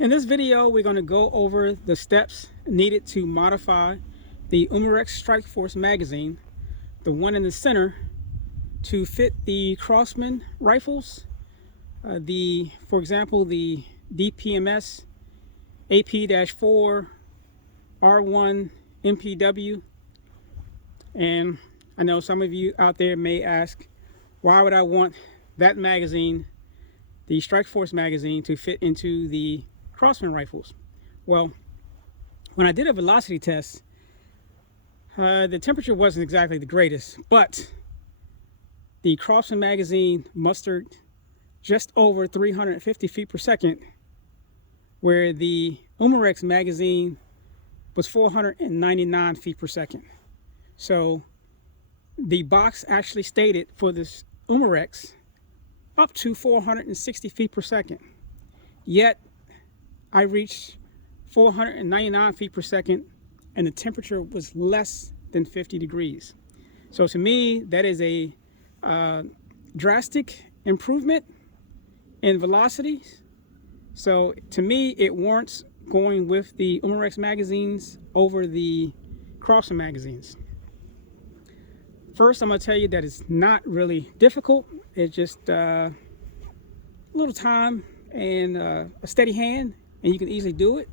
In this video, we're going to go over the steps needed to modify the Umarex StrikeForce magazine, the one in the center, to fit the Crosman rifles. For example, the DPMS A4 R1 MPW. And I know some of you out there may ask, why would I want that magazine, the StrikeForce magazine, to fit into the Crosman rifles? Well, when I did a velocity test, the temperature wasn't exactly the greatest, but the Crosman magazine mustered just over 350 feet per second, where the Umarex magazine was 499 feet per second. So the box actually stated for this Umarex up to 460 feet per second. Yet I reached 499 feet per second and the temperature was less than 50 degrees. So to me, that is a drastic improvement in velocities. So to me, it warrants going with the Umarex magazines over the Crosman magazines. First, I'm going to tell you that it's not really difficult. It's just a little time and a steady hand, and you can easily do it.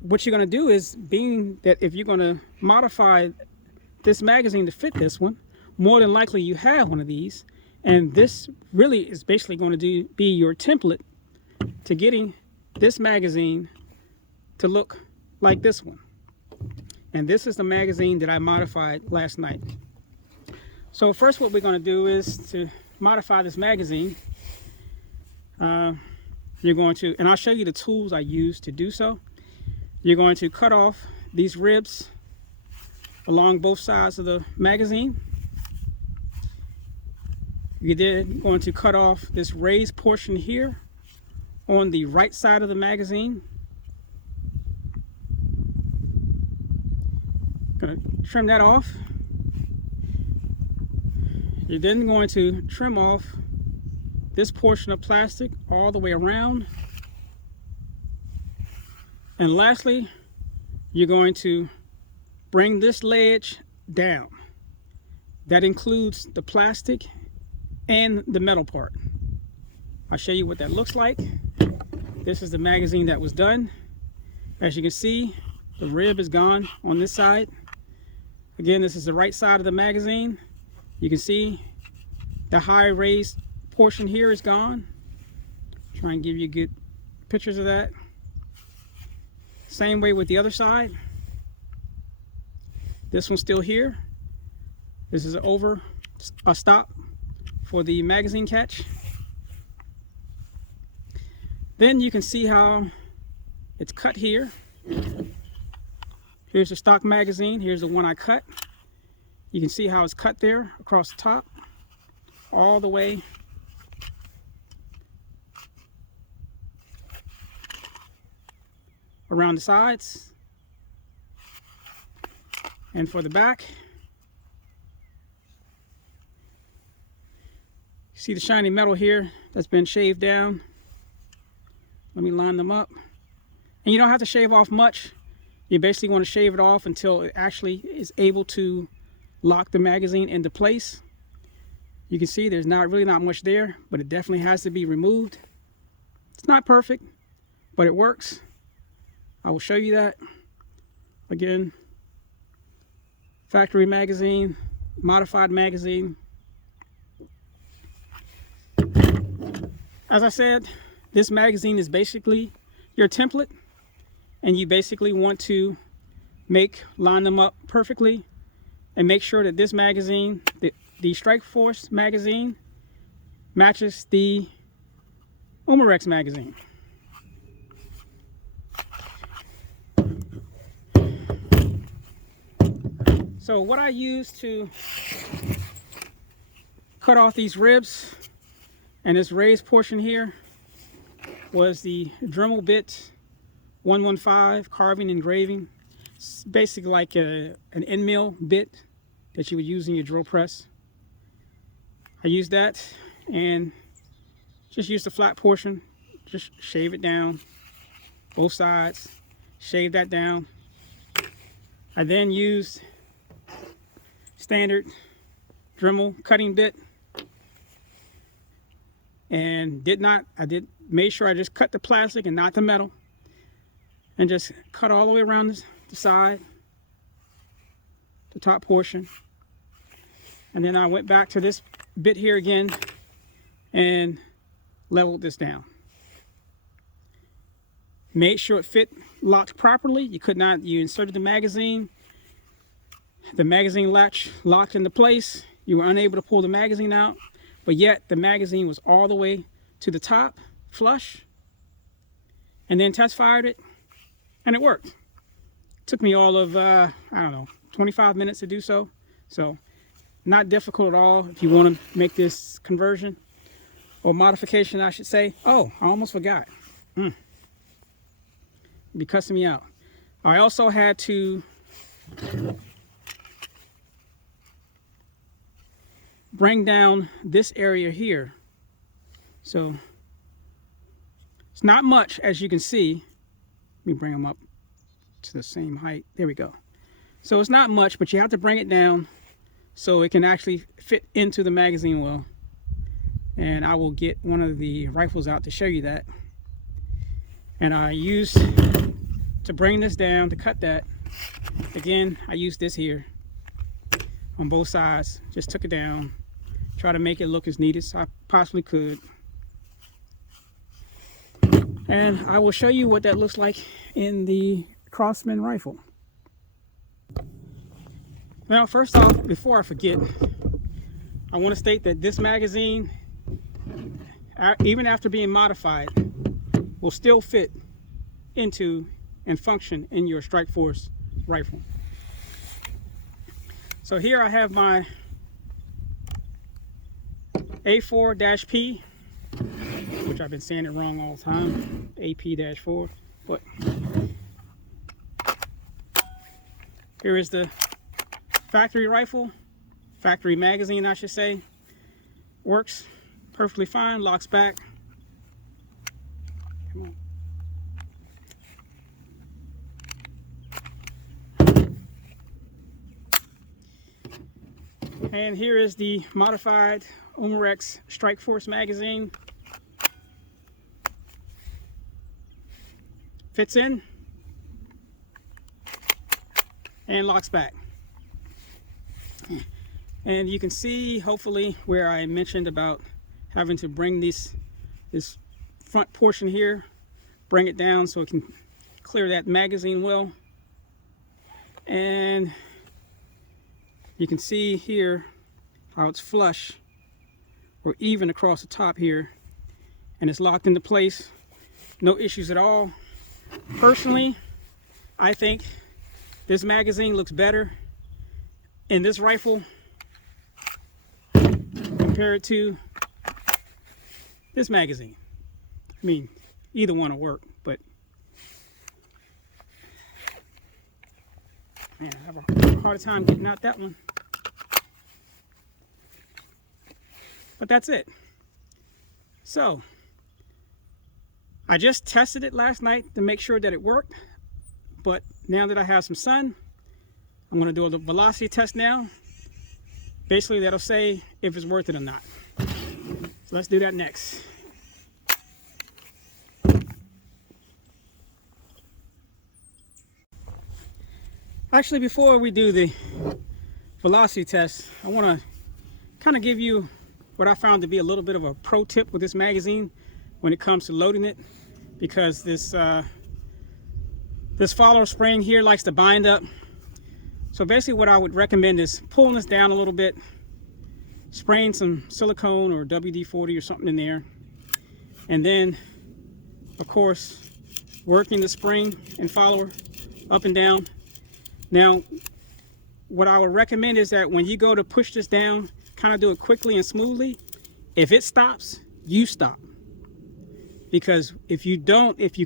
What you're going to do is, being that if you're going to modify this magazine to fit this one, more than likely you have one of these, and this really is basically going to be your template to getting this magazine to look like this one. And this is the magazine that I modified last night. So first, what we're going to do is to modify this magazine. You're going to, and I'll show you the tools I use to do so. You're going to cut off these ribs along both sides of the magazine. You're then going to cut off this raised portion here on the right side of the magazine. Going to trim that off. You're then going to trim off this portion of plastic all the way around. And lastly, you're going to bring this ledge down. That includes the plastic and the metal part. I'll show you what that looks like. This is the magazine that was done. As you can see, the rib is gone on this side. Again, this is the right side of the magazine. You can see the high raised portion here is gone. Try and give you good pictures of that. Same way with the other side. This one's still here. This is a stop for the magazine catch. Then you can see how it's cut here. Here's the stock magazine. Here's the one I cut. You can see how it's cut there across the top, all the way around the sides. And for the back, you see the shiny metal here that's been shaved down. Let me line them up. And you don't have to shave off much. You basically want to shave it off until it actually is able to lock the magazine into place. You can see there's really not much there, but it definitely has to be removed. It's not perfect, but it works. I will show you that. Again, factory magazine, modified magazine. As I said, this magazine is basically your template, and you basically want to line them up perfectly and make sure that this magazine, the StrikeForce magazine, matches the Umarex magazine. So what I use to cut off these ribs and this raised portion here was the Dremel bit 115 carving engraving. It's basically like an end mill bit that you would use in your drill press. I used that and just used the flat portion just shave it down, both sides, shave that down. I then used standard Dremel cutting bit, and made sure I just cut the plastic and not the metal, and just cut all the way around the side, the top portion. And then I went back to this bit here again and leveled this down. Made sure it fit locked properly. You inserted the magazine latch locked into place. You were unable to pull the magazine out, but yet the magazine was all the way to the top, flush. And then test fired it, and it worked. It took me all of, I don't know, 25 minutes to do so. So not difficult at all if you want to make this conversion, or modification, I should say. Oh, I almost forgot. Be cussing me out. I also had to bring down this area here. So it's not much, as you can see. Let me bring them up to the same height. There we go. So it's not much, but you have to bring it down so it can actually fit into the magazine well. And I will get one of the rifles out to show you that. And I used, to bring this down, to cut that, again, I used this here on both sides. Just took it down, try to make it look as neat as I possibly could. And I will show you what that looks like in the Crosman rifle. Now, first off, before I forget, I want to state that this magazine, even after being modified, will still fit into and function in your StrikeForce rifle. So here I have my A4-P, which I've been saying it wrong all the time, AP-4, but here is the factory rifle, factory magazine I should say. Works perfectly fine, locks back. Come on. And here is the modified Umarex StrikeForce magazine. Fits in and locks back. And you can see, hopefully, where I mentioned about having to bring this front portion here, bring it down so it can clear that magazine well. And you can see here how it's flush or even across the top here, and it's locked into place. No issues at all. Personally, I think this magazine looks better in this rifle compared to this magazine. I mean, either one will work, but man, I have a hard time getting out that one. But that's it. So I just tested it last night to make sure that it worked, but now that I have some sun, I'm going to do a velocity test now. Basically, that'll say if it's worth it or not. So let's do that next. Actually, before we do the velocity test, I want to kind of give you what I found to be a little bit of a pro tip with this magazine when it comes to loading it, because this follower spring here likes to bind up. So basically what I would recommend is pulling this down a little bit, spraying some silicone or WD-40 or something in there, and then of course working the spring and follower up and down. Now what I would recommend is that when you go to push this down, kind of do it quickly and smoothly. If it stops, you stop. Because if you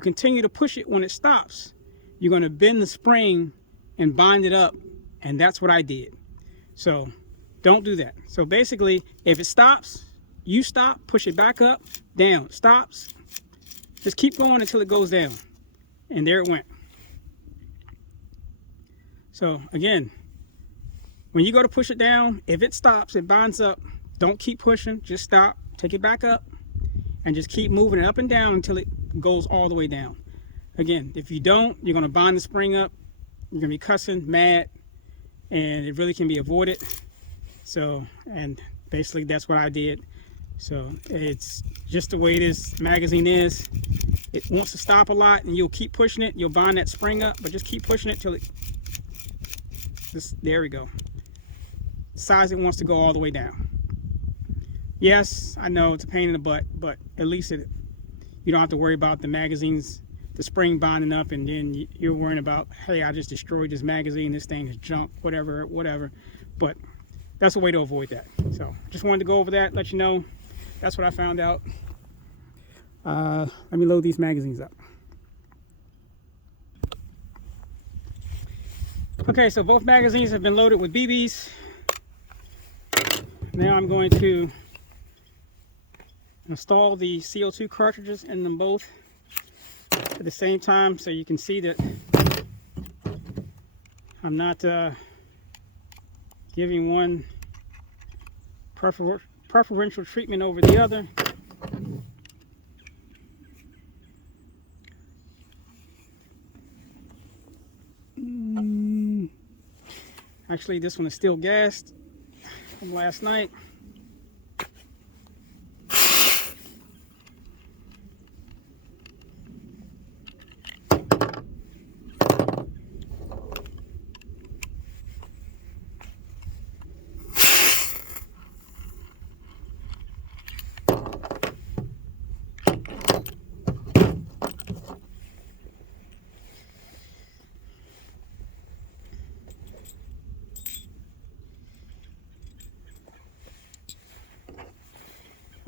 continue to push it when it stops, you're going to bend the spring and bind it up, and that's what I did. So don't do that. So basically, if it stops, you stop, push it back up, down, stops, Just keep going until it goes down. And there it went. So again, when you go to push it down, if it stops, it binds up, don't keep pushing, just stop, take it back up, and just keep moving it up and down until it goes all the way down. Again, if you don't, you're gonna bind the spring up, you're gonna be cussing, mad, and it really can be avoided. So, and basically that's what I did. So it's just the way this magazine is. It wants to stop a lot, and you'll keep pushing it, you'll bind that spring up, but just keep pushing it till it, there we go. Size it wants to go all the way down. Yes, I know it's a pain in the butt, but at least you don't have to worry about the magazines, the spring binding up, and then you're worrying about, hey, I just destroyed this magazine, this thing is junk, whatever. But that's a way to avoid that. So just wanted to go over that, let you know. That's what I found out. Let me load these magazines up. Okay, so both magazines have been loaded with BBs. Now I'm going to install the CO2 cartridges in them both at the same time, so you can see that I'm not giving one preferential treatment over the other. Actually, this one is still gassed from last night.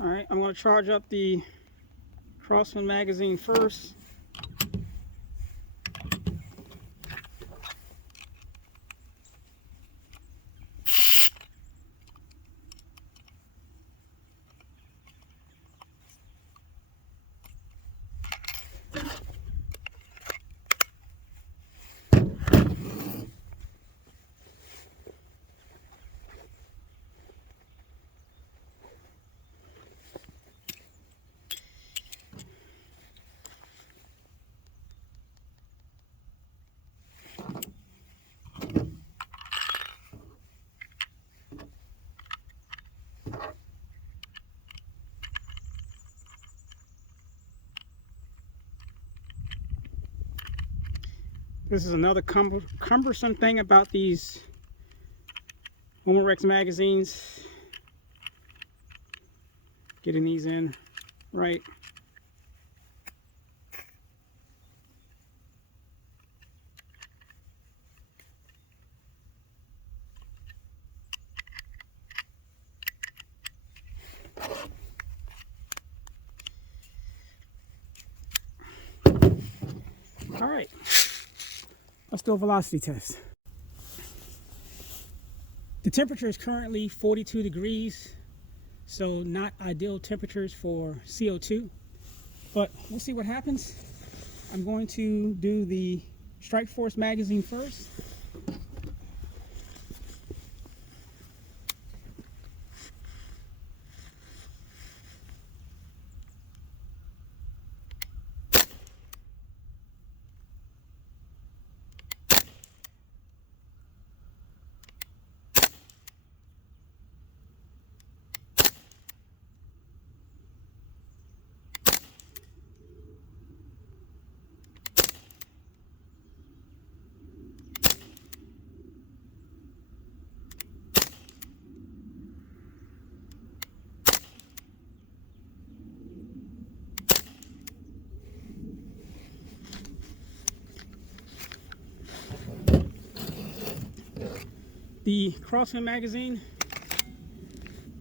All right, I'm going to charge up the Crosman magazine first. This is another cumbersome thing about these Umarex magazines. Getting these in right. All right, let's do a velocity test. The temperature is currently 42 degrees, so not ideal temperatures for CO2, but we'll see what happens. I'm going to do the StrikeForce magazine first. The Crosman magazine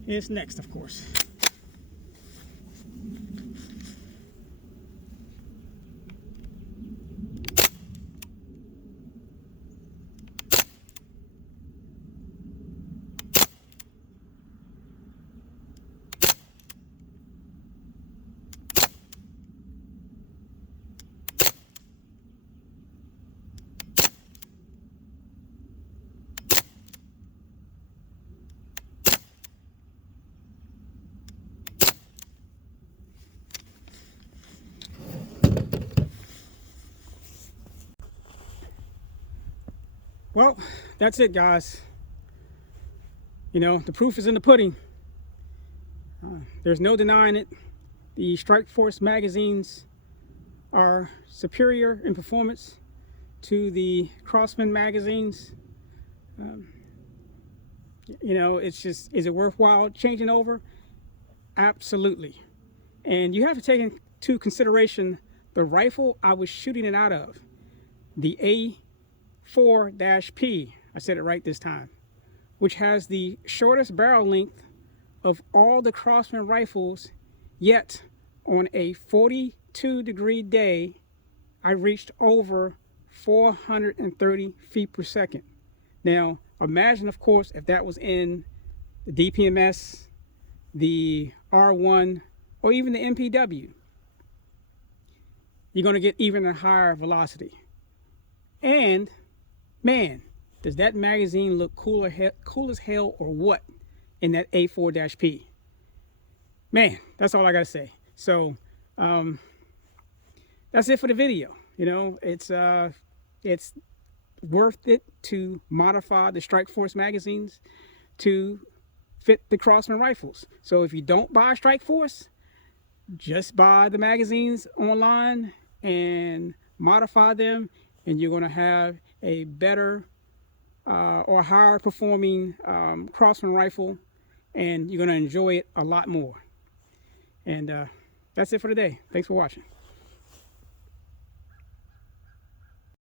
is next, of course. Well, that's it, guys. You know, the proof is in the pudding. There's no denying it. The StrikeForce magazines are superior in performance to the Crosman magazines. You know, it's just, is it worthwhile changing over? Absolutely. And you have to take into consideration the rifle I was shooting it out of, the A4-P. I said it right this time, which has the shortest barrel length of all the Crosman rifles, yet on a 42-degree day, I reached over 430 feet per second. Now, imagine, of course, if that was in the DPMS, the R1, or even the MPW. You're going to get even a higher velocity. And, man, does that magazine look cool as hell or what in that A4-P? Man, that's all I got to say. So, that's it for the video. You know, it's worth it to modify the StrikeForce magazines to fit the Crosman rifles. So if you don't buy StrikeForce, just buy the magazines online and modify them, and you're going to have a better or higher performing Crosman rifle, and you're going to enjoy it a lot more. And that's it for today. Thanks for watching.